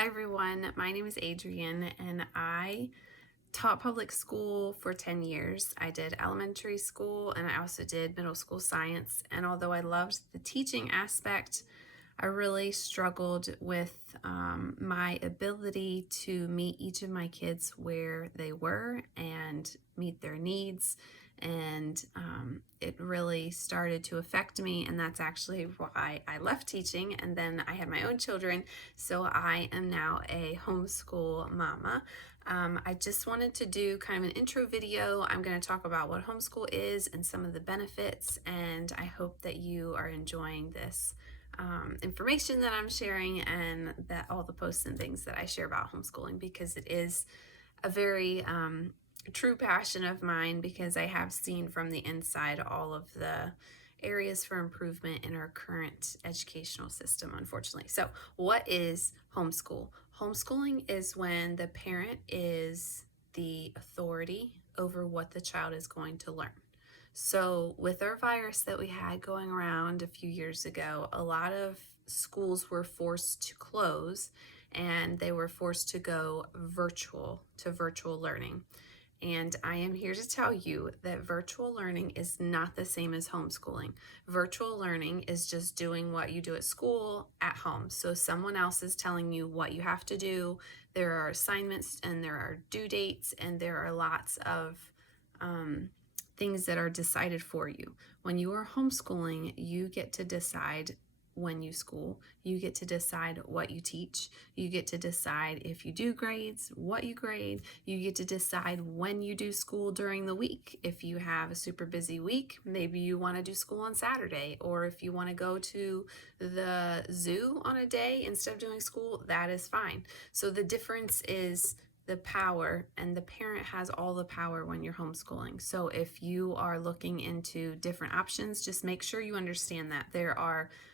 Hi everyone, my name is Adrienne and I taught public school for 10 years. I did elementary school and I also did middle school science. And although I loved the teaching aspect, I really struggled with my ability to meet each of my kids where they were and meet their needs. And it really started to affect me, and that's actually why I left teaching. And then I had my own children, so I am now a homeschool mama. I just wanted to do kind of an intro video. I'm going to talk about what homeschool is and some of the benefits, and I hope that you are enjoying this information that I'm sharing and that all the posts and things that I share about homeschooling, because it is a very true passion of mine, because I have seen from the inside all of the areas for improvement in our current educational system, unfortunately. So what is homeschool? Homeschooling is when the parent is the authority over what the child is going to learn. So with our virus that we had going around a few years ago, a lot of schools were forced to close and they were forced to go virtual learning. And I am here to tell you that virtual learning is not the same as homeschooling. Virtual learning is just doing what you do at school at home. So someone else is telling you what you have to do. There are assignments and there are due dates and there are lots of things that are decided for you. When you are homeschooling, you get to decide when you school, you get to decide what you teach, you get to decide if you do grades, what you grade, you get to decide when you do school during the week. If you have a super busy week, maybe you want to do school on Saturday, or if you want to go to the zoo on a day instead of doing school, that is fine. So the difference is the power, and the parent has all the power when you're homeschooling. So if you are looking into different options, just make sure you understand that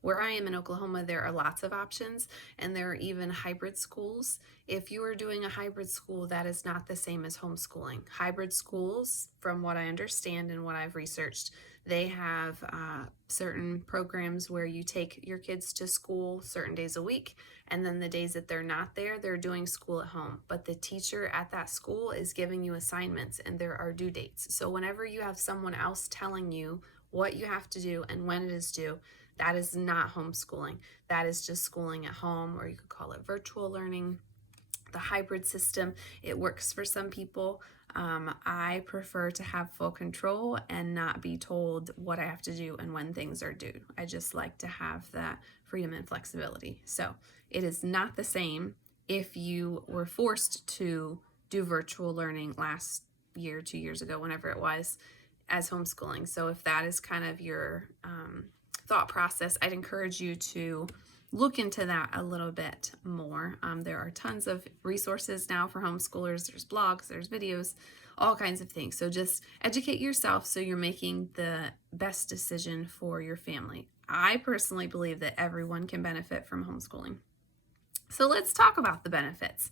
where I am in Oklahoma, there are lots of options, and there are even hybrid schools. If you are doing a hybrid school, that is not the same as homeschooling. Hybrid schools, from what I understand and what I've researched, they have certain programs where you take your kids to school certain days a week, and then the days that they're not there, they're doing school at home. But the teacher at that school is giving you assignments and there are due dates. So whenever you have someone else telling you what you have to do and when it is due, that is not homeschooling. That is just schooling at home, or you could call it virtual learning. The hybrid system, it works for some people. I prefer to have full control and not be told what I have to do and when things are due. I just like to have that freedom and flexibility. So it is not the same if you were forced to do virtual learning last year, 2 years ago, whenever it was, as homeschooling. So if that is kind of your thought process, I'd encourage you to look into that a little bit more. There are tons of resources now for homeschoolers. There's blogs, there's videos, all kinds of things. So just educate yourself so you're making the best decision for your family. I personally believe that everyone can benefit from homeschooling. So let's talk about the benefits.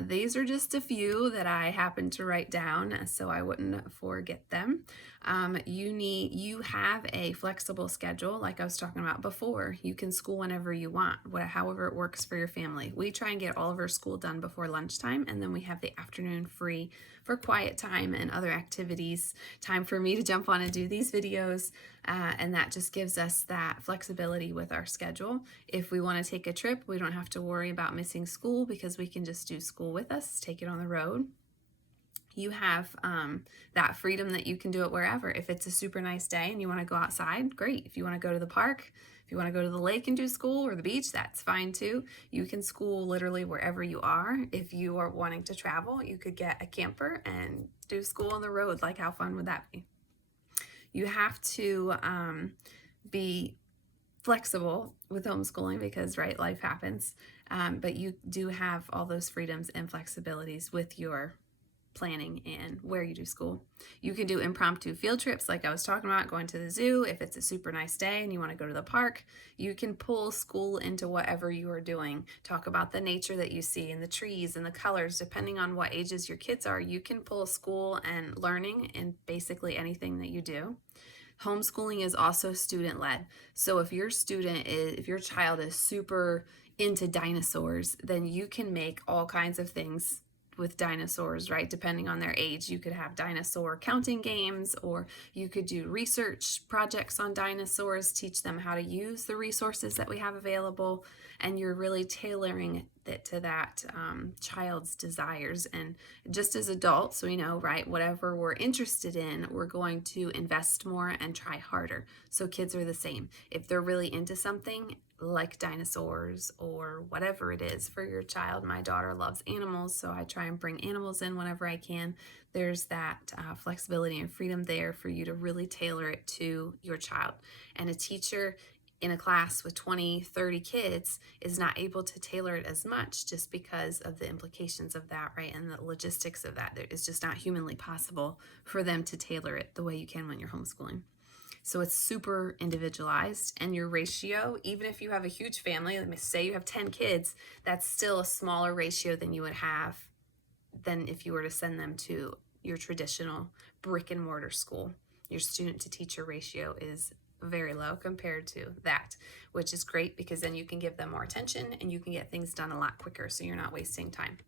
These are just a few that I happened to write down so I wouldn't forget them. You have a flexible schedule, like I was talking about before. You can school whenever you want, however it works for your family. We try and get all of our school done before lunchtime, and then we have the afternoon free for quiet time and other activities, time for me to jump on and do these videos, and that just gives us that flexibility with our schedule. If we want to take a trip, we don't have to worry about missing school because we can just do school with us, take it on the road. You have that freedom that you can do it wherever. If it's a super nice day and you want to go outside, great. If you want to go to the park, if you want to go to the lake and do school, or the beach, that's fine too. You can school literally wherever you are. If you are wanting to travel, you could get a camper and do school on the road. Like, how fun would that be? You have to be flexible with homeschooling because, right, life happens. But you do have all those freedoms and flexibilities with your planning and where you do school. You can do impromptu field trips, like I was talking about, going to the zoo. If it's a super nice day and you want to go to the park, you can pull school into whatever you are doing. Talk about the nature that you see and the trees and the colors. Depending on what ages your kids are, you can pull school and learning in basically anything that you do. Homeschooling is also student-led. So if your child is super into dinosaurs, then you can make all kinds of things with dinosaurs, right? Depending on their age. You could have dinosaur counting games, or you could do research projects on dinosaurs, teach them how to use the resources that we have available, and you're really tailoring it to that child's desires. And just as adults, we know, right, whatever we're interested in, we're going to invest more and try harder. So kids are the same. If they're really into something, like dinosaurs or whatever it is for your child. My daughter loves animals, so I try and bring animals in whenever I can. There's that flexibility and freedom there for you to really tailor it to your child. And a teacher in a class with 20, 30 kids is not able to tailor it as much just because of the implications of that, right? And the logistics of that. It's just not humanly possible for them to tailor it the way you can when you're homeschooling. So it's super individualized, and your ratio, even if you have a huge family, let me say you have 10 kids, that's still a smaller ratio than you would have than if you were to send them to your traditional brick and mortar school. Your student to teacher ratio is very low compared to that, which is great because then you can give them more attention and you can get things done a lot quicker, so you're not wasting time.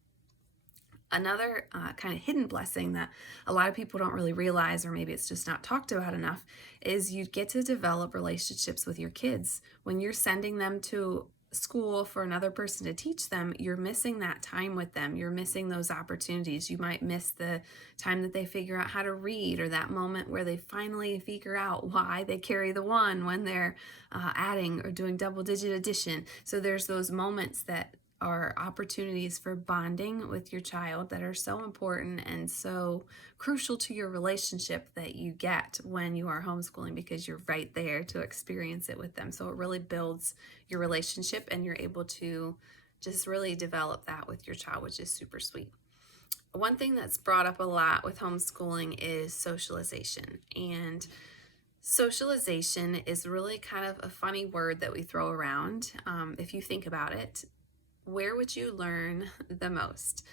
Another kind of hidden blessing that a lot of people don't really realize, or maybe it's just not talked about enough, is you get to develop relationships with your kids. When you're sending them to school for another person to teach them, you're missing that time with them. You're missing those opportunities. You might miss the time that they figure out how to read, or that moment where they finally figure out why they carry the one when they're adding or doing double-digit addition. So there's those moments that are opportunities for bonding with your child that are so important and so crucial to your relationship that you get when you are homeschooling, because you're right there to experience it with them. So it really builds your relationship, and you're able to just really develop that with your child, which is super sweet. One thing that's brought up a lot with homeschooling is socialization. And socialization is really kind of a funny word that we throw around. If you think about it, where would you learn the most?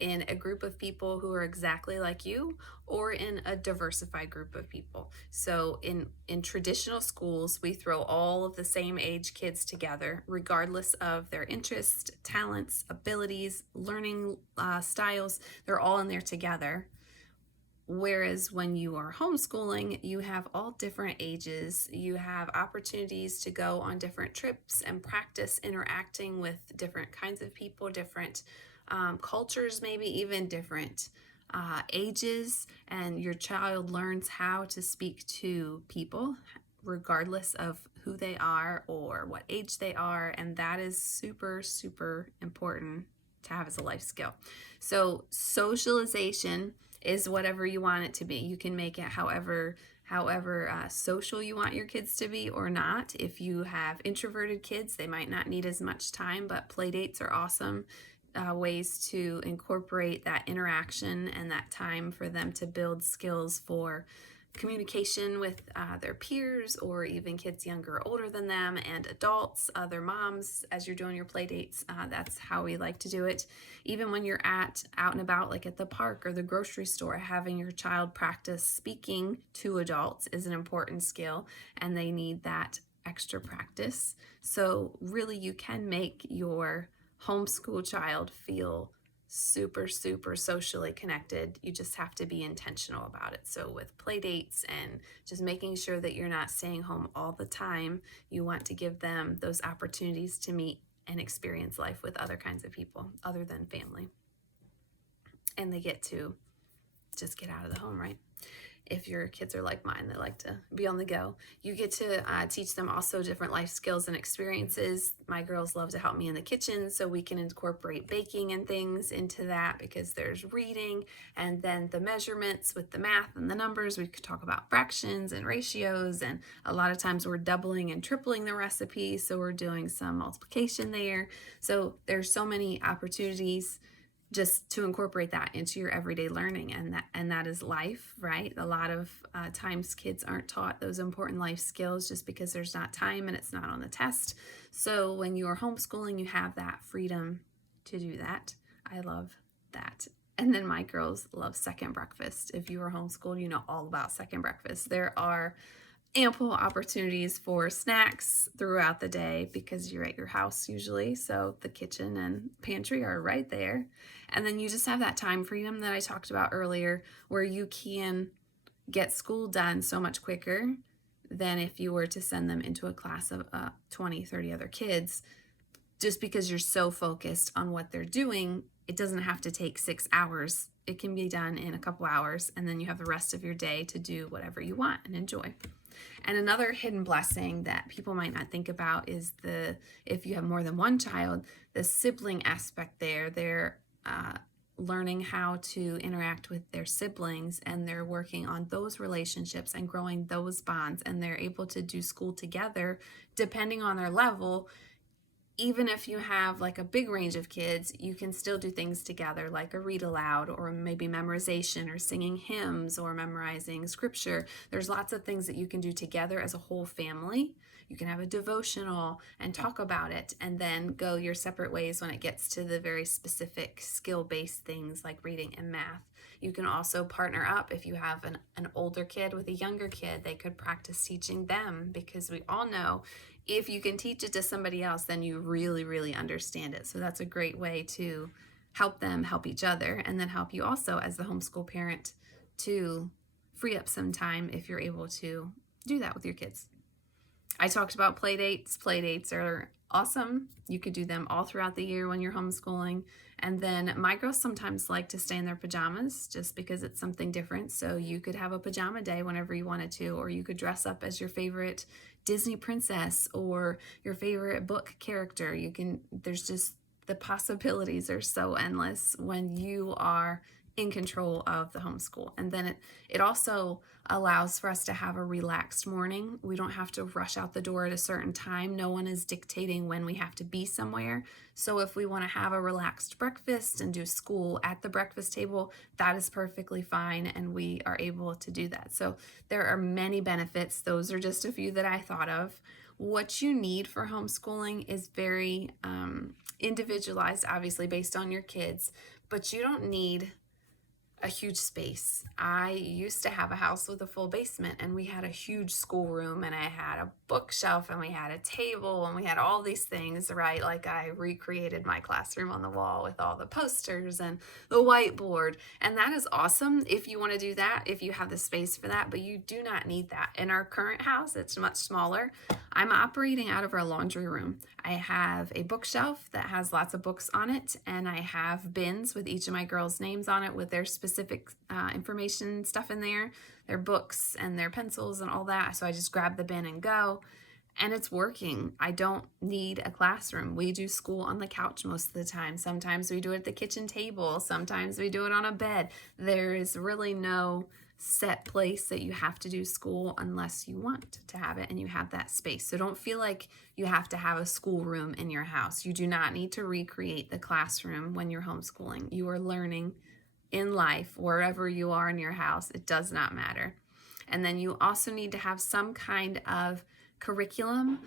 In a group of people who are exactly like you, or in a diversified group of people? So in traditional schools, we throw all of the same age kids together, regardless of their interests, talents, abilities, learning styles. They're all in there together. Whereas when you are homeschooling, you have all different ages. You have opportunities to go on different trips and practice interacting with different kinds of people, different cultures, maybe even different ages. And your child learns how to speak to people regardless of who they are or what age they are. And that is super, super important to have as a life skill. So socialization is whatever you want it to be. You can make it however social you want your kids to be or not. If you have introverted kids, they might not need as much time, but play dates are awesome ways to incorporate that interaction and that time for them to build skills for communication with their peers, or even kids younger or older than them, and adults, other moms, as you're doing your play dates. That's how we like to do it. Even when you're out and about, like at the park or the grocery store, having your child practice speaking to adults is an important skill, and they need that extra practice. So really, you can make your homeschool child feel super, super socially connected. You just have to be intentional about it. So with play dates and just making sure that you're not staying home all the time, you want to give them those opportunities to meet and experience life with other kinds of people other than family. And they get to just get out of the home, right? If your kids are like mine, they like to be on the go. You get to teach them also different life skills and experiences. My girls love to help me in the kitchen, so we can incorporate baking and things into that, because there's reading, and then the measurements with the math and the numbers. We could talk about fractions and ratios, and a lot of times we're doubling and tripling the recipe, so we're doing some multiplication there. So there's so many opportunities just to incorporate that into your everyday learning, and that is life, right? A lot of times kids aren't taught those important life skills just because there's not time and it's not on the test. So when you're homeschooling, you have that freedom to do that. I love that. And then my girls love second breakfast. If you are homeschooled, you know all about second breakfast. There are ample opportunities for snacks throughout the day because you're at your house usually. So the kitchen and pantry are right there. And then you just have that time freedom that I talked about earlier where you can get school done so much quicker than if you were to send them into a class of 20, 30 other kids. Just because you're so focused on what they're doing, it doesn't have to take 6 hours. It can be done in a couple hours, and then you have the rest of your day to do whatever you want and enjoy. And another hidden blessing that people might not think about is if you have more than one child, the sibling aspect there. They're learning how to interact with their siblings, and they're working on those relationships and growing those bonds, and they're able to do school together depending on their level. Even if you have like a big range of kids, you can still do things together, like a read aloud or maybe memorization or singing hymns or memorizing scripture. There's lots of things that you can do together as a whole family. You can have a devotional and talk about it and then go your separate ways when it gets to the very specific skill-based things like reading and math. You can also partner up if you have an older kid with a younger kid. They could practice teaching them, because we all know if you can teach it to somebody else, then you really, really understand it. So that's a great way to help them help each other, and then help you also as the homeschool parent to free up some time if you're able to do that with your kids. I talked about play dates. Play dates are awesome. You could do them all throughout the year when you're homeschooling. And then my girls sometimes like to stay in their pajamas just because it's something different. So you could have a pajama day whenever you wanted to, or you could dress up as your favorite Disney princess or your favorite book character. There's just, the possibilities are so endless when you are in control of the homeschool. And then it also allows for us to have a relaxed morning. We don't have to rush out the door at a certain time. No one is dictating when we have to be somewhere. So if we want to have a relaxed breakfast and do school at the breakfast table, that is perfectly fine, and we are able to do that. So there are many benefits. Those are just a few that I thought of. What you need for homeschooling is very individualized, obviously, based on your kids, but you don't need a huge space. I used to have a house with a full basement, and we had a huge schoolroom, and I had a bookshelf, and we had a table, and we had all these things, right? Like I recreated my classroom on the wall with all the posters and the whiteboard. And that is awesome if you want to do that, if you have the space for that, but you do not need that. In our current house, it's much smaller. I'm operating out of our laundry room. I have a bookshelf that has lots of books on it, and I have bins with each of my girls' names on it with their specific information stuff in there, their books and their pencils and all that. So I just grab the bin and go, and it's working. I don't need a classroom. We do school on the couch most of the time. Sometimes we do it at the kitchen table. Sometimes we do it on a bed. There is really no set place that you have to do school unless you want to have it and you have that space. So don't feel like you have to have a schoolroom in your house. You do not need to recreate the classroom when you're homeschooling. You are learning in life wherever you are in your house. It does not matter. And then you also need to have some kind of curriculum,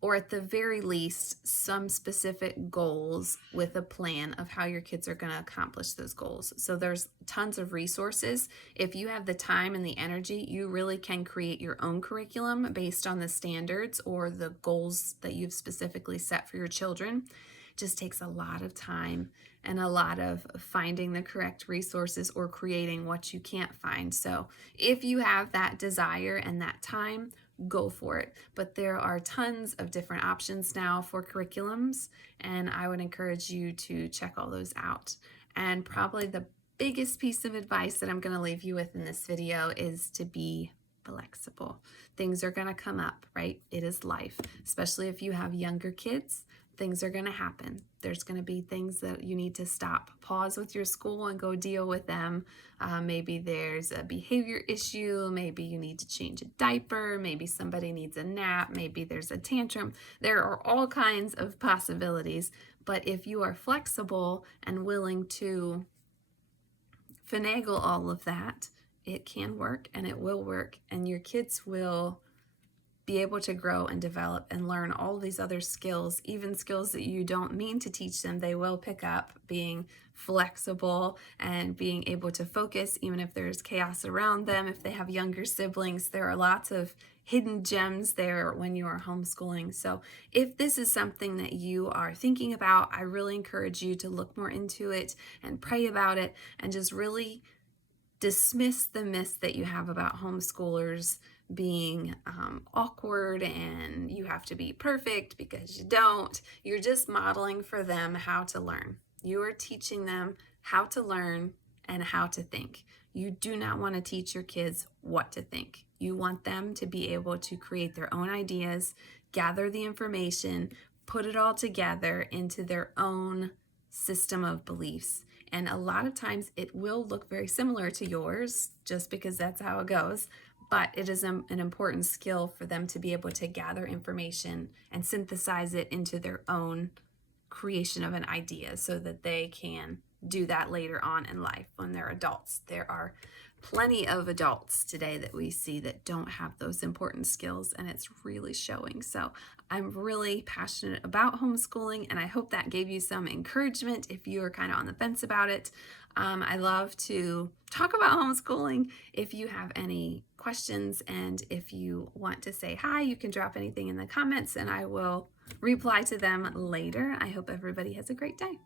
or at the very least, some specific goals with a plan of how your kids are going to accomplish those goals. So there's tons of resources. If you have the time and the energy, you really can create your own curriculum based on the standards or the goals that you've specifically set for your children. It just takes a lot of time and a lot of finding the correct resources or creating what you can't find. So if you have that desire and that time, go for it. But there are tons of different options now for curriculums, and I would encourage you to check all those out. And probably the biggest piece of advice that I'm going to leave you with in this video is to be flexible. Things are going to come up, right? It is life, especially if you have younger kids. Things are going to happen. There's going to be things that you need to stop, pause with your school and go deal with them. Maybe there's a behavior issue. Maybe you need to change a diaper. Maybe somebody needs a nap. Maybe there's a tantrum. There are all kinds of possibilities. But if you are flexible and willing to finagle all of that, it can work and it will work, and your kids will be able to grow and develop and learn all these other skills, even skills that you don't mean to teach them. They will pick up being flexible and being able to focus even if there's chaos around them. If they have younger siblings, there are lots of hidden gems there when you are homeschooling. So if this is something that you are thinking about, I really encourage you to look more into it and pray about it and just really dismiss the myths that you have about homeschoolers being awkward and you have to be perfect, because you don't. You're just modeling for them how to learn. You are teaching them how to learn and how to think. You do not want to teach your kids what to think. You want them to be able to create their own ideas, gather the information, put it all together into their own system of beliefs. And a lot of times it will look very similar to yours just because that's how it goes. But it is an important skill for them to be able to gather information and synthesize it into their own creation of an idea so that they can do that later on in life when they're adults. There are plenty of adults today that we see that don't have those important skills, and it's really showing. So I'm really passionate about homeschooling, and I hope that gave you some encouragement if you are kind of on the fence about it. I love to talk about homeschooling. If you have any questions and if you want to say hi, you can drop anything in the comments and I will reply to them later. I hope everybody has a great day.